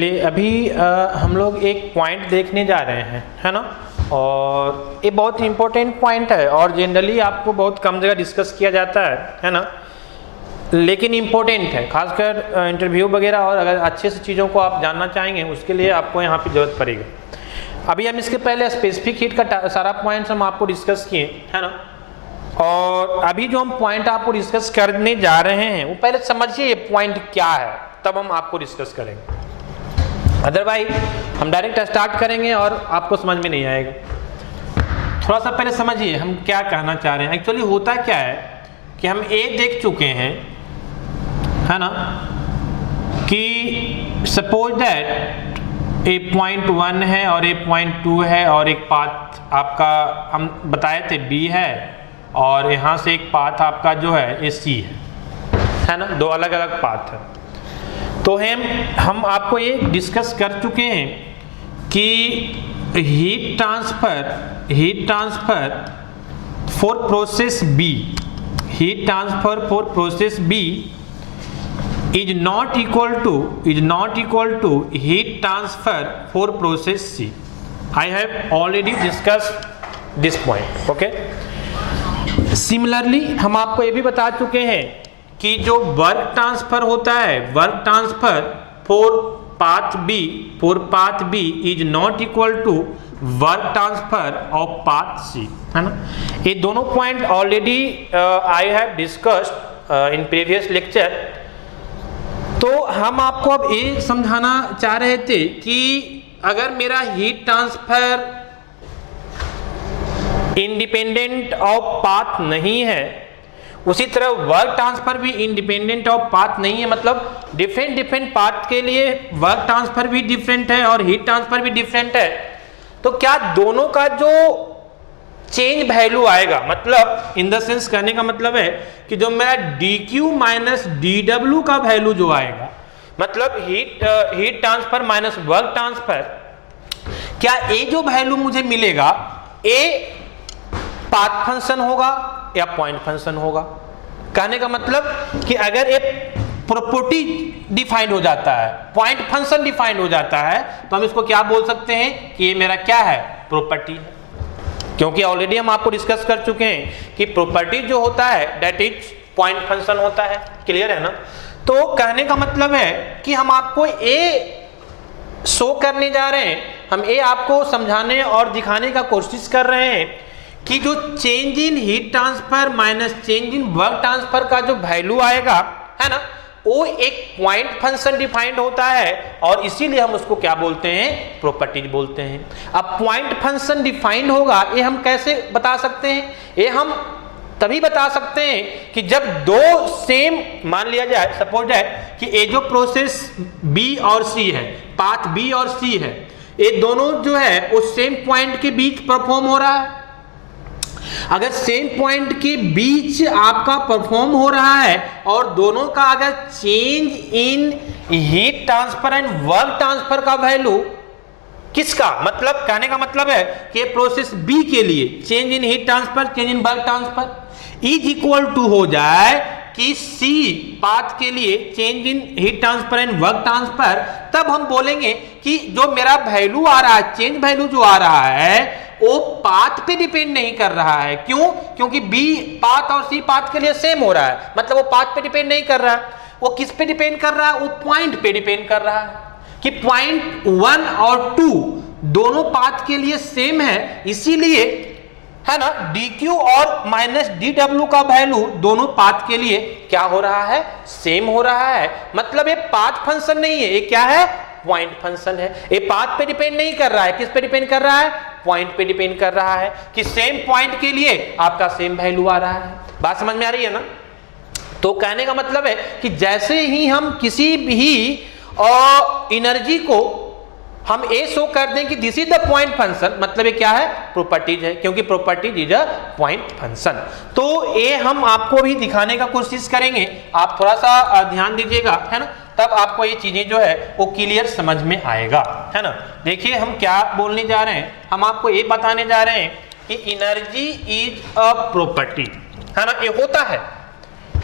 चलिए अभी हम लोग एक पॉइंट देखने जा रहे हैं, है ना। और ये बहुत इंपॉर्टेंट पॉइंट है और जनरली आपको बहुत कम जगह डिस्कस किया जाता है ना, लेकिन इम्पोर्टेंट है, खासकर इंटरव्यू वगैरह और अगर अच्छे से चीज़ों को आप जानना चाहेंगे उसके लिए आपको यहाँ पे जरूरत पड़ेगी। अभी हम इसके पहले स्पेसिफिक हीट का सारा पॉइंट्स हम आपको डिस्कस किए, है ना। और अभी जो हम पॉइंट आपको डिस्कस करने जा रहे हैं वो पहले समझिए ये पॉइंट क्या है, तब हम आपको डिस्कस करेंगे। अदरवाइज हम डायरेक्ट स्टार्ट करेंगे और आपको समझ में नहीं आएगा। थोड़ा सा पहले समझिए हम क्या कहना चाह रहे हैं। एक्चुअली होता क्या है कि हम ए देख चुके हैं, है ना, कि सपोज दैट ए पॉइंट 1 है और ए पॉइंट 2 है और एक पाथ आपका हम बताए थे बी है और यहाँ से एक पाथ आपका जो है ए सी है ना, दो अलग अलग पाथ है। तो हम आपको ये डिस्कस कर चुके हैं कि heat transfer for process B, heat transfer for process B is not equal to heat transfer for process C. I have already discussed this point. Okay. Similarly, हम आपको ये भी बता चुके हैं कि जो वर्क ट्रांसफर होता है, work transfer for path B is not equal to work transfer of path C, है ना। ये दोनों point already I have discussed in previous lecture. तो हम आपको अब ये समझाना चाह रहे थे कि अगर मेरा heat transfer independent of path नहीं है, उसी तरह वर्क ट्रांसफर भी इंडिपेंडेंट ऑफ पाथ नहीं है, मतलब डिफरेंट पाथ के लिए वर्क ट्रांसफर भी डिफरेंट है और हीट ट्रांसफर भी डिफरेंट है। तो क्या दोनों का जो चेंज वैल्यू आएगा, मतलब इन द सेंस कहने का मतलब है कि जो मेरा dq माइनस dw का वैल्यू जो आएगा, मतलब heat transfer minus work transfer, क्या ए जो वैल्यू मुझे मिलेगा ए पाथ फंक्शन होगा या पॉइंट फंक्शन होगा। कहने का मतलब कि अगर एक प्रॉपर्टी डिफाइंड हो जाता है, पॉइंट फंक्शन डिफाइंड हो जाता है, तो हम इसको क्या बोल सकते हैं कि ये मेरा क्या है, प्रॉपर्टी है। क्योंकि ऑलरेडी हम आपको डिस्कस कर चुके हैं कि प्रॉपर्टी जो होता है दैट इज पॉइंट फंक्शन होता है। क्लियर है ना। तो कहने का मतलब है कि हम आपको ए शो करने जा रहे हैं, हम ये आपको समझाने और दिखाने का कोशिश कर रहे हैं कि जो change in heat transfer minus change in work transfer का जो वैल्यू आएगा, है ना, वो एक पॉइंट फंक्शन डिफाइंड होता है और इसीलिए हम उसको क्या बोलते हैं, प्रॉपर्टीज बोलते हैं। अब पॉइंट फंक्शन डिफाइंड होगा, ये हम कैसे बता सकते हैं, ये हम तभी बता सकते हैं कि जब दो सेम, मान लिया जाए सपोज दैट कि ये जो प्रोसेस बी और सी है, पाथ बी और सी है, ये दोनों जो है उस सेम पॉइंट के बीच परफॉर्म हो रहा है। अगर सेम पॉइंट के बीच आपका परफॉर्म हो रहा है और दोनों का अगर change in heat transfer and work transfer का वैल्यू किसका, मतलब कहने का मतलब है कि प्रोसेस बी के लिए change in heat transfer, change in work transfer is equal to हो जाए कि सी पाथ के लिए change in heat transfer and work transfer, तब हम बोलेंगे कि जो मेरा वैल्यू आ रहा है, चेंज वैल्यू जो आ रहा है वो पाथ पे डिपेंड नहीं कर रहा है। क्यों? क्योंकि बी पाथ और सी पाथ के लिए सेम हो रहा है, मतलब वो पाथ पे डिपेंड नहीं कर रहा है। वो किस पे डिपेंड कर रहा है, वो पॉइंट पे डिपेंड कर रहा है कि पॉइंट 1 और 2 दोनों पाथ के लिए सेम है, इसीलिए, है ना, dq और माइनस dw का वैल्यू दोनों पाथ के लिए क्या हो रहा है, सेम हो रहा है। मतलब ये पाथ फंक्शन नहीं है, ये क्या है, पॉइंट फंक्शन है। ये पाथ पे डिपेंड नहीं कर रहा है, किस पे डिपेंड कर रहा है, पॉइंट पे डिपेंड कर रहा है कि सेम पॉइंट के लिए आपका सेम वैल्यू आ रहा है। बात समझ में आ रही है ना। तो कहने का मतलब है कि जैसे ही हम किसी भी एनर्जी को हम ए शो कर दें कि this is the point function, मतलब ये क्या है, प्रॉपर्टीज है, क्योंकि properties is a point function. तो ये हम आपको भी दिखाने का कोशिश करेंगे, आप थोड़ा सा ध्यान दीजिएगा, है ना, तब आपको ये चीजें जो है वो क्लियर समझ में आएगा, है ना। देखिए हम क्या बोलने जा रहे हैं, हम आपको ये बताने जा रहे हैं कि एनर्जी इज अ प्रॉपर्टी, है ना। ये होता है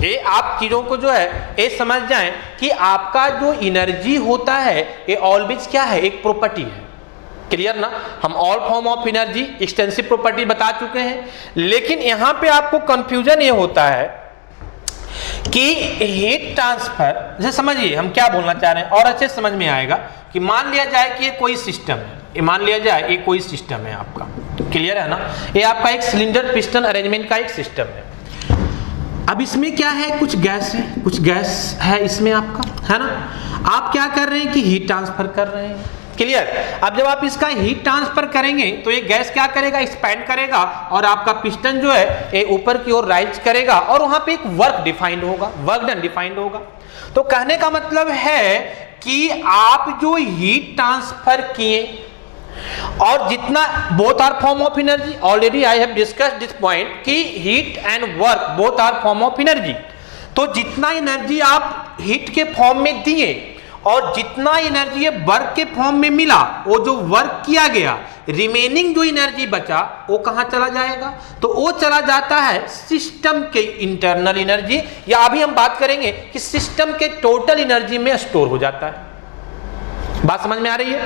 ये आप चीजों को जो है ये समझ जाएं कि आपका जो एनर्जी होता है ये ऑलवेज क्या है, एक प्रॉपर्टी है। क्लियर ना? हम all form of energy extensive property बता चुके हैं, लेकिन यहां पे आपको कंफ्यूजन ये होता है कि हीट ट्रांसफर, जैसे समझिए हम क्या बोलना चाह रहे हैं और अच्छे समझ में आएगा कि मान लिया जाए कि ये कोई सिस्टम है, ये मान लिया जाए ये कोई सिस्टम है आपका। क्लियर है ना? ये आपका एक सिलेंडर पिस्टन अरेंजमेंट का एक सिस्टम है। अब इसमें क्या है, कुछ गैस है, कुछ गैस है इसमें आपका, है ना? आप क्या कर रहे हैं कि हीट ट्रांसफर कर रहे हैं। क्लियर? अब जब आप इसका हीट ट्रांसफर करेंगे तो ये गैस क्या करेगा, एक्सपैंड करेगा और आपका पिस्टन जो है ये ऊपर की ओर राइज करेगा और वहां पे एक वर्क डिफाइंड होगा, वर्क डन डिफाइंड होगा। तो कहने का मतलब है कि आप जो हीट ट्रांसफर किए और जितना both are form of energy, already I have discussed this point कि heat and work both are form of energy. तो जितना एनर्जी आप हीट के फॉर्म में दिए और जितना एनर्जी वर्क के फॉर्म में मिला, वो जो वर्क किया गया रिमेनिंग जो एनर्जी बचा वो कहां चला जाएगा, तो वो चला जाता है सिस्टम के इंटरनल एनर्जी, या अभी हम बात करेंगे कि सिस्टम के टोटल एनर्जी में स्टोर हो जाता है। बात समझ में आ रही है?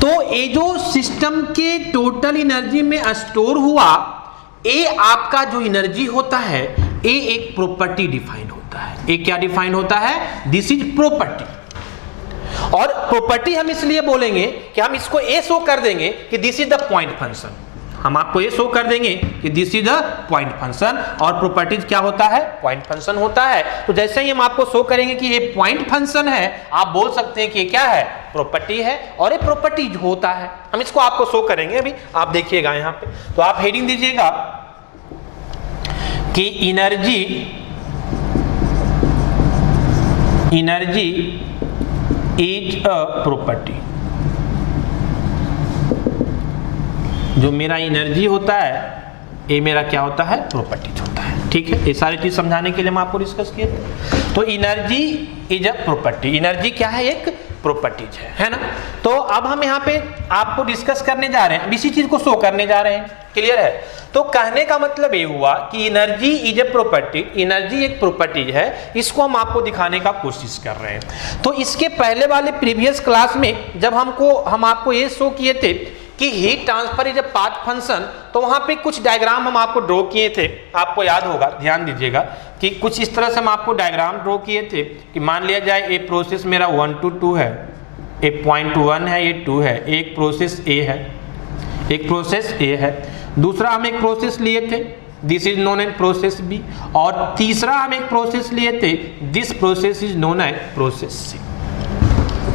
तो ये जो सिस्टम के टोटल एनर्जी में स्टोर हुआ, ये आपका जो एनर्जी होता है ये एक प्रॉपर्टी डिफाइन होता है। ये क्या डिफाइन होता है? This is property. और प्रॉपर्टी हम इसलिए बोलेंगे कि हम इसको ये शो कर देंगे कि this is the point function. हम आपको ये शो कर देंगे कि this is the point function, और प्रॉपर्टीज क्या होता है? पॉइंट फंक्शन होता है। तो जैसे ही हम आपको शो करेंगे कि ये पॉइंट फंक्शन है, आप बोल सकते हैं कि ये क्या है? प्रॉपर्टी है, और ये प्रॉपर्टीज होता है। हम इसको आपको शो करेंगे, अभी आप देखिएगा यहाँ पे। तो आप हेडिंग दीजिएगा कि एनर्जी इज अ प्रॉपर्टी। जो मेरा एनर्जी होता है ये मेरा क्या होता है? प्रॉपर्टीज होता है। ठीक है, ये सारी चीज समझाने के लिए हम आपको डिस्कस किए थे। तो energy is a property, energy क्या है? एक प्रॉपर्टीज है ना? तो अब हम यहाँ पे आपको डिस्कस करने जा रहे हैं, इसी चीज को शो करने जा रहे हैं। क्लियर है? तो कहने का मतलब ये हुआ कि energy is a property, energy एक प्रॉपर्टी है, इसको हम आपको दिखाने का कोशिश कर रहे हैं। तो इसके पहले वाले प्रीवियस क्लास में जब हम आपको ये शो किए थे कि heat transfer is a path function, तो वहां पे कुछ डायग्राम हम आपको ड्रॉ किए थे, आपको याद होगा, ध्यान दीजिएगा कि कुछ इस तरह से हम आपको डायग्राम ड्रॉ किए थे कि मान लिया जाए ये प्रोसेस मेरा 1 to 2 है, ये पॉइंट 1 है, ये 2 है, एक प्रोसेस ए है, एक प्रोसेस ए है, दूसरा हम एक प्रोसेस लिए थे, this is known as process B, और तीसरा हम एक प्रोसेस लिए थे, this process is known as process C.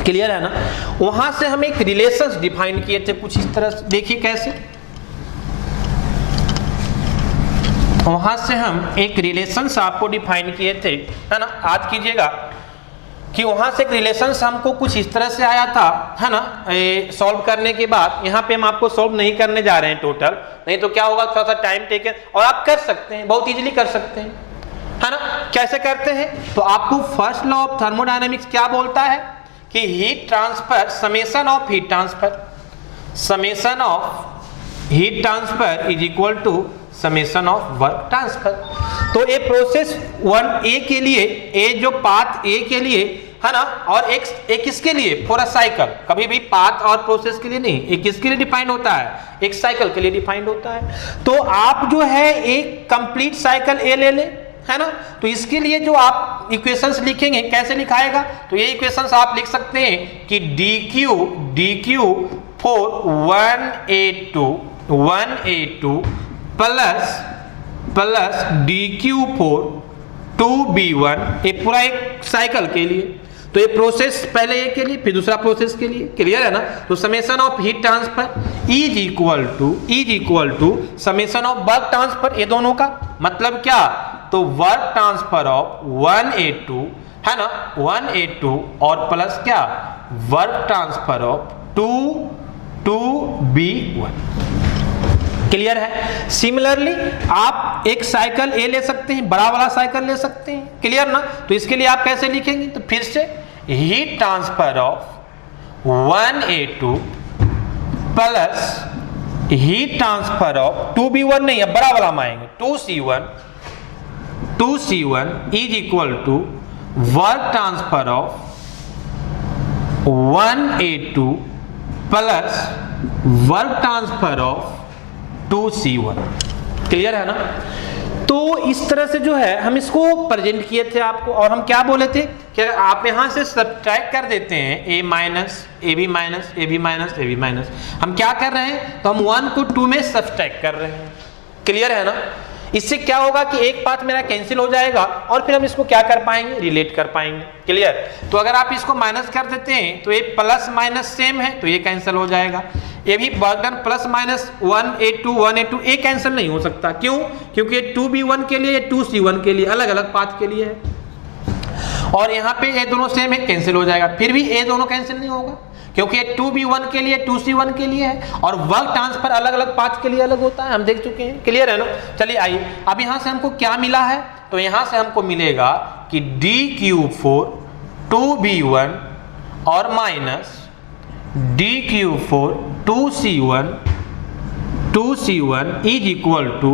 Clear है ना? वहां से हम एक रिलेशंस डिफाइन किए थे कुछ इस तरह से, देखिए कैसे। वहां से हम एक रिलेशंस आपको डिफाइन किए थे, है ना? याद कीजिएगा कि वहां से एक रिलेशंस हमको कुछ इस तरह से आया था, है ना? सॉल्व करने के बाद यहाँ पे हम आपको सॉल्व नहीं करने जा रहे हैं टोटल, नहीं तो क्या होगा, थोड़ा सा टाइम टेकन, और आप कर सकते हैं, बहुत इजीली कर सकते हैं, है ना? कैसे करते हैं? तो आपको फर्स्ट लॉ ऑफ थर्मोडायनेमिक्स क्या बोलता है कि heat transfer, summation of heat transfer, summation of heat transfer is equal to summation of work transfer. तो ये प्रोसेस 1A के लिए, ए जो पाथ ए के लिए, है ना, और एक किसके लिए? For a cycle. कभी भी पाथ और प्रोसेस के लिए नहीं, एक किसके लिए डिफाइंड होता है? एक साइकिल के लिए डिफाइंड होता है। तो आप जो है एक कंप्लीट साइकिल ए ले ले, है ना? तो इसके लिए जो आप इक्वेशंस लिखेंगे, कैसे लिखाएगा? तो ये इक्वेशंस आप लिख सकते हैं कि dq for 1A2 plus dq for 2B1, ये पूरा एक साइकिल के लिए। तो ये प्रोसेस पहले ए के लिए, फिर दूसरा प्रोसेस के लिए। क्लियर है ना? तो summation of heat transfer is equal to summation of work transfer, ये दोनों का मतलब क्या? तो वर्क ट्रांसफर ऑफ 1A2, है ना, 1A2 और प्लस क्या? Work transfer of 2B1। Clear है? सिमिलरली आप एक साइकिल ए ले सकते हैं, बड़ा वाला साइकिल ले सकते हैं। क्लियर ना? तो इसके लिए आप कैसे लिखेंगे? तो फिर से heat transfer of 1A2 plus heat transfer of 2B1 नहीं है, बड़ा वाला हम आएंगे 2C1 2C1 is equal to work transfer of 1A2 plus work transfer of 2C1। Clear है ना? तो इस तरह से जो है हम इसको प्रेजेंट किए थे आपको, और हम क्या बोले थे कि आप यहां से सब्ट्रैक्ट कर देते हैं a minus A B minus A B minus A B minus, हम क्या कर रहे हैं, तो हम 1 को 2 में सब्ट्रैक्ट कर रहे हैं। क्लियर है ना? इससे क्या होगा कि एक पाथ मेरा कैंसिल हो जाएगा और फिर हम इसको क्या कर पाएंगे, रिलेट कर पाएंगे। क्लियर? तो अगर आप इसको माइनस कर देते हैं तो ये प्लस माइनस सेम है तो ये कैंसिल हो जाएगा। ये भी work done plus minus 1A2 ये कैंसिल नहीं हो सकता। क्यों? क्योंकि ये 2B1 के लिए, ये 2C1 के लिए अलग अलग पाथ के लिए है, और यहाँ पे ये दोनों सेम है, कैंसिल हो जाएगा। फिर भी ये दोनों कैंसिल नहीं होगा क्योंकि ये 2B1 के लिए 2C1 के लिए है, और वर्क ट्रांसफर अलग अलग पाथ के लिए अलग होता है, हम देख चुके हैं। क्लियर है ना? चलिए आइए, अब यहां से हमको क्या मिला है, तो यहां से हमको मिलेगा कि D3 2B1 और minus D3 2C1 is equal to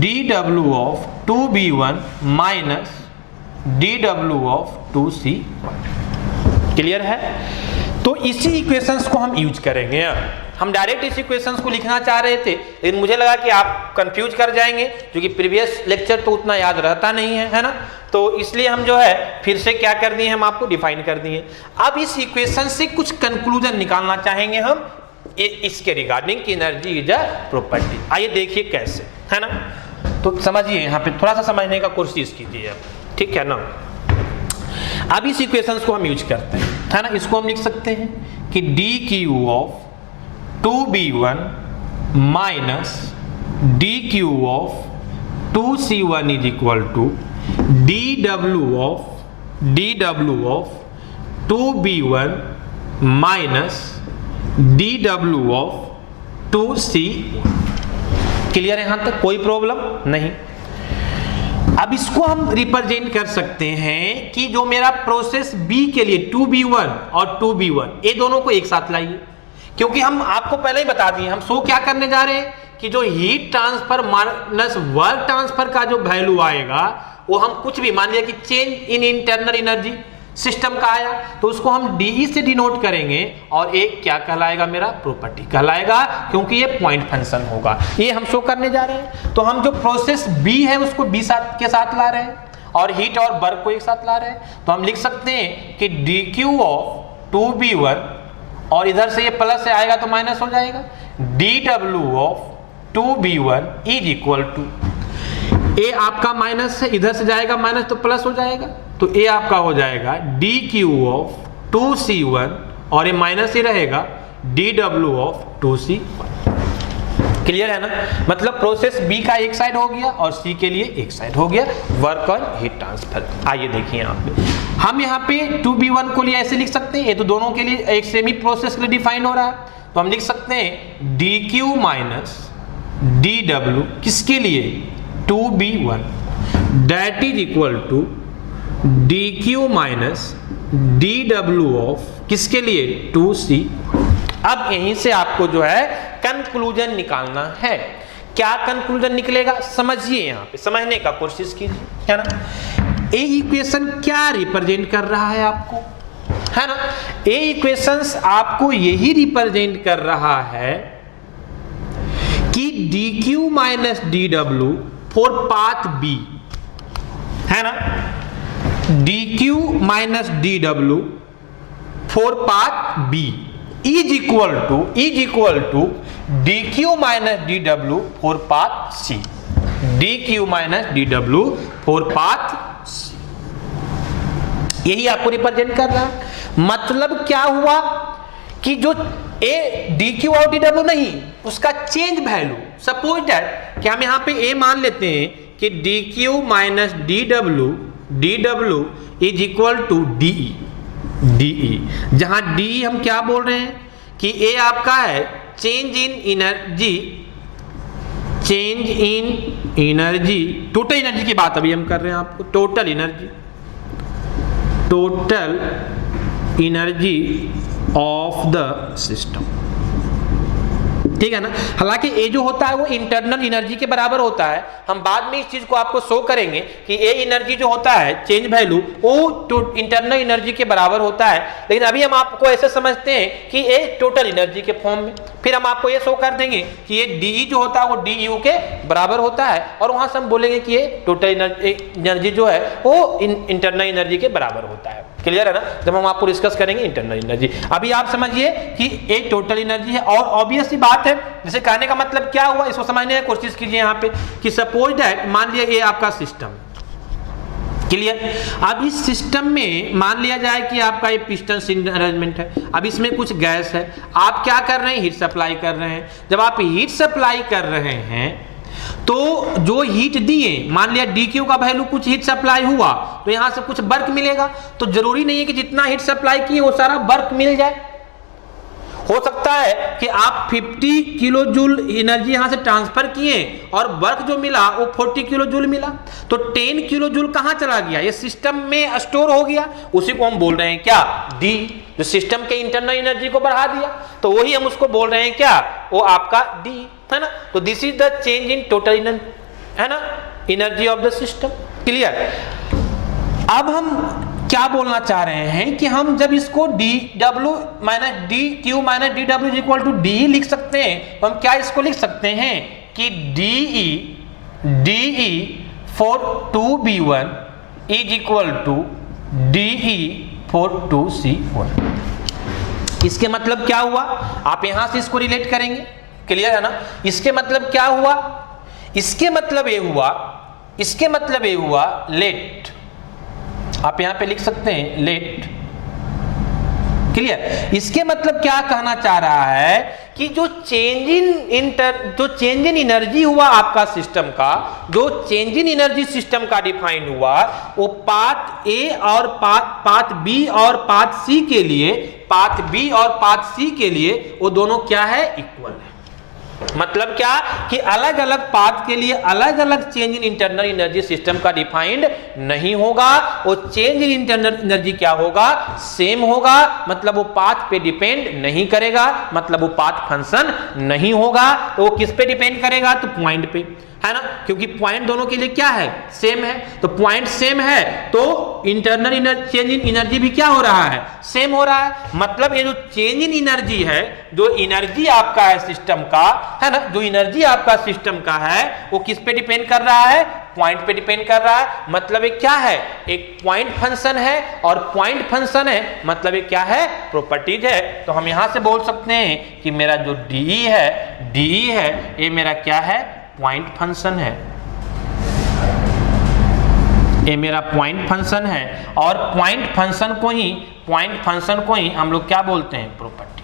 DW of 2B1 minus DW of 2C1। Clear है? तो इसी इक्वेशंस को हम यूज करेंगे। हम डायरेक्ट इस इक्वेशंस को लिखना चाह रहे थे, लेकिन मुझे लगा कि आप कंफ्यूज कर जाएंगे, क्योंकि प्रीवियस लेक्चर तो उतना याद रहता नहीं है ना, तो इसलिए हम जो है फिर से क्या कर दिए, हम आपको डिफाइन कर दिए। अब इस इक्वेशन से कुछ कंक्लूजन निकालना चाहेंगे हम इसके रिगार्डिंग कि एनर्जी इज अ प्रॉपर्टी। आइए देखिए कैसे, है ना? तो समझिए, यहाँ पे थोड़ा सा समझने का कोशिश कीजिए, ठीक है ना? अब इस इक्वेशंस को हम यूज करते हैं, है ना? इसको हम लिख सकते हैं कि DQ of 2B1 minus DQ of 2C1 is equal to DW of 2B1 minus DW of 2C1। Clear है? यहां तक कोई प्रॉब्लम नहीं। अब इसको हम रिप्रेजेंट कर सकते हैं कि जो मेरा प्रोसेस B के लिए 2B1 और 2B1 ये दोनों को एक साथ लाइए, क्योंकि हम आपको पहले ही बता दिए हम शो क्या करने जा रहे हैं कि जो heat transfer minus work transfer का जो वैल्यू आएगा वो हम कुछ भी मान लिया कि change in internal energy system का आया तो उसको हम DE से डिनोट करेंगे, और एक क्या कहलाएगा, मेरा प्रॉपर्टी कहलाएगा, क्योंकि ये पॉइंट फंक्शन होगा। ये हम शो करने जा रहे हैं। तो हम जो प्रोसेस B है उसको B के साथ ला रहे हैं और हीट और वर्क को एक साथ ला रहे हैं। तो हम लिख सकते हैं कि DQ ऑफ 2B1 और इधर से ये प्लस से आएगा तो माइनस हो जाएगा, DW of 2B1 is equal to, ए आपका माइनस है, इधर से जाएगा माइनस तो प्लस हो जाएगा, तो ए आपका हो जाएगा DQ ऑफ 2C1 और ये माइनस ही रहेगा DW ऑफ 2C1। क्लियर है ना? मतलब प्रोसेस B का एक साइड हो गया और C के लिए एक साइड हो गया, वर्क और हीट ट्रांसफर। आइए देखिए यहाँ पे, हम यहाँ पे 2B1 को लिए ऐसे लिख सकते हैं, ये तो दोनों के लिए एक सेमी प्रोसेस के लिए डिफाइन हो रहा है, तो हम लिख सकते हैं DQ माइनस DW किसके लिए, 2B1 that is equal to DQ minus DW of किसके लिए, 2C। अब यहीं से आपको जो है कंक्लूजन निकालना है। क्या कंक्लूजन निकलेगा समझिए, यहाँ पे समझने का कोशिश कीजिए, है ना? ये इक्वेशन क्या रिप्रेजेंट कर रहा है आपको, है ना? ये इक्वेशंस आपको यही रिप्रेजेंट कर रहा है कि DQ minus DW for path B, है ना? DQ minus DW for path B is equal to DQ minus DW for path C, DQ minus DW for path C, यही आपको रिप्रेजेंट कर रहा है। मतलब क्या हुआ कि जो ए DQ और DW नहीं, उसका चेंज वैल्यू, सपोज दैट कि हम यहाँ पे ए मान लेते हैं कि DQ minus DW is equal to DE, जहां DE हम क्या बोल रहे हैं कि ए आपका है change in energy, total energy की बात अभी हम कर रहे हैं आपको, total energy of the system. ठीक है ना। हालांकि ए जो होता है वो इंटरनल एनर्जी के बराबर होता है, हम बाद में इस चीज को आपको शो करेंगे कि ए एनर्जी जो होता है चेंज वैल्यू वो इंटरनल एनर्जी के बराबर होता है, लेकिन अभी हम आपको ऐसे समझते हैं कि ए टोटल एनर्जी के फॉर्म में, फिर हम आपको ये शो कर देंगे कि ये डी जो होता है वो डी यू के बराबर होता है, और वहां से हम बोलेंगे कि ये टोटल एनर्जी जो है वो इंटरनल एनर्जी के बराबर होता है। क्लियर है ना, जब हम आपको डिस्कस करेंगे इंटरनल एनर्जी। अभी आप समझिए कि ए टोटल एनर्जी है, और ऑब्वियस सी बात है, जैसे कहने का मतलब क्या हुआ इसको समझने की कोशिश कीजिए यहाँ पे कि सपोज दैट मान लिया ये आपका सिस्टम। क्लियर। अब इस सिस्टम में मान लिया जाए कि आपका ये पिस्टन अरेंजमेंट है, अब इसमें कुछ गैस है, आप क्या कर रहे हैं, हीट सप्लाई कर रहे हैं। जब आप हीट सप्लाई कर रहे हैं तो जो हीट दिए, मान लिया डी क्यू का वैल्यू कुछ हीट सप्लाई हुआ तो यहां से कुछ वर्क मिलेगा, तो जरूरी नहीं है कि जितना हीट सप्लाई किए वो सारा वर्क मिल जाए। हो सकता है कि आप 50 किलो जूल एनर्जी यहां से ट्रांसफर किए और वर्क जो मिला वो 40 किलो जूल मिला, तो 10 किलो जूल कहां चला गया, ये सिस्टम में स्टोर हो गया, उसी को हम बोल रहे हैं क्या, डी, जो सिस्टम के इंटरनल एनर्जी को बढ़ा दिया, तो वही हम उसको बोल रहे हैं क्या, वो आपका डी है ना। तो this is the change in total energy, है ना, energy of the system. Clear. अब हम क्या बोलना चाह रहे हैं कि हम जब इसको D W minus D Q minus D W equal to D लिख सकते हैं, तो हम क्या इसको लिख सकते हैं कि D for 2b1 is equal to D for 2c1। इसके मतलब क्या हुआ, आप यहां से इसको रिलेट करेंगे। क्लियर है ना। इसके मतलब क्या हुआ, इसके मतलब ये हुआ लेट, आप यहां पे लिख सकते हैं लेट। क्लियर। इसके मतलब क्या कहना चाह रहा है कि जो चेंज इन एनर्जी हुआ आपका सिस्टम का, जो चेंज इन एनर्जी सिस्टम का डिफाइन हुआ, वो पाथ ए और पाथ बी और पाथ सी के लिए वो दोनों क्या है, इक्वल है। मतलब क्या कि अलग अलग पाथ के लिए अलग अलग change in internal energy system का डिफाइंड नहीं होगा, वो चेंज इन इंटरनल एनर्जी क्या होगा, सेम होगा, मतलब वो पाथ पे डिपेंड नहीं करेगा, मतलब वो पाथ फंक्शन नहीं होगा। तो वो किस पे डिपेंड करेगा, तो पॉइंट पे, है ना, क्योंकि पॉइंट दोनों के लिए क्या है, सेम है, तो पॉइंट सेम है तो इंटरनल चेंज इन एनर्जी भी क्या हो रहा है, सेम हो रहा है। मतलब ये जो चेंज इन एनर्जी है, जो एनर्जी आपका है सिस्टम का, है ना, जो एनर्जी आपका सिस्टम का है वो किस पे डिपेंड कर रहा है, पॉइंट पे डिपेंड कर रहा है। मतलब ये क्या है, एक पॉइंट फंक्शन है, और पॉइंट फंक्शन है मतलब ये क्या है, प्रॉपर्टीज है। तो हम यहां से बोल सकते हैं कि मेरा जो डी है ये मेरा क्या है, पॉइंट फंक्शन है, ये मेरा पॉइंट फंक्शन है, और पॉइंट फंक्शन को ही हम लोग क्या बोलते हैं, प्रॉपर्टी,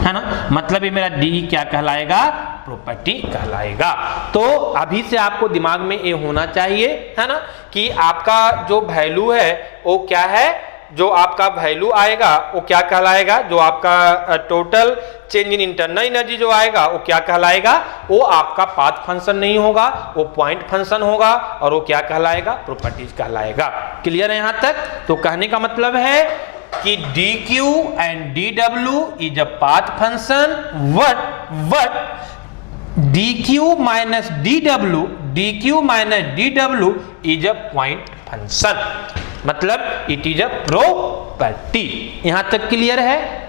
है ना। मतलब ये मेरा डी क्या कहलाएगा, प्रॉपर्टी कहलाएगा। तो अभी से आपको दिमाग में ये होना चाहिए, है ना, कि आपका जो वैल्यू है वो क्या है, जो आपका वैल्यू आएगा वो क्या कहलाएगा, जो आपका total change in internal energy जो आएगा वो क्या कहलाएगा, वो आपका पाथ फंक्शन नहीं होगा, वो पॉइंट फंक्शन होगा, और वो क्या कहलाएगा, प्रॉपर्टीज कहलाएगा। क्लियर है यहां तक। तो कहने का मतलब है कि D Q and D W is a path function, what D Q minus D W is a point function, मतलब इट इज अ प्रॉपर्टी। यहां तक क्लियर है।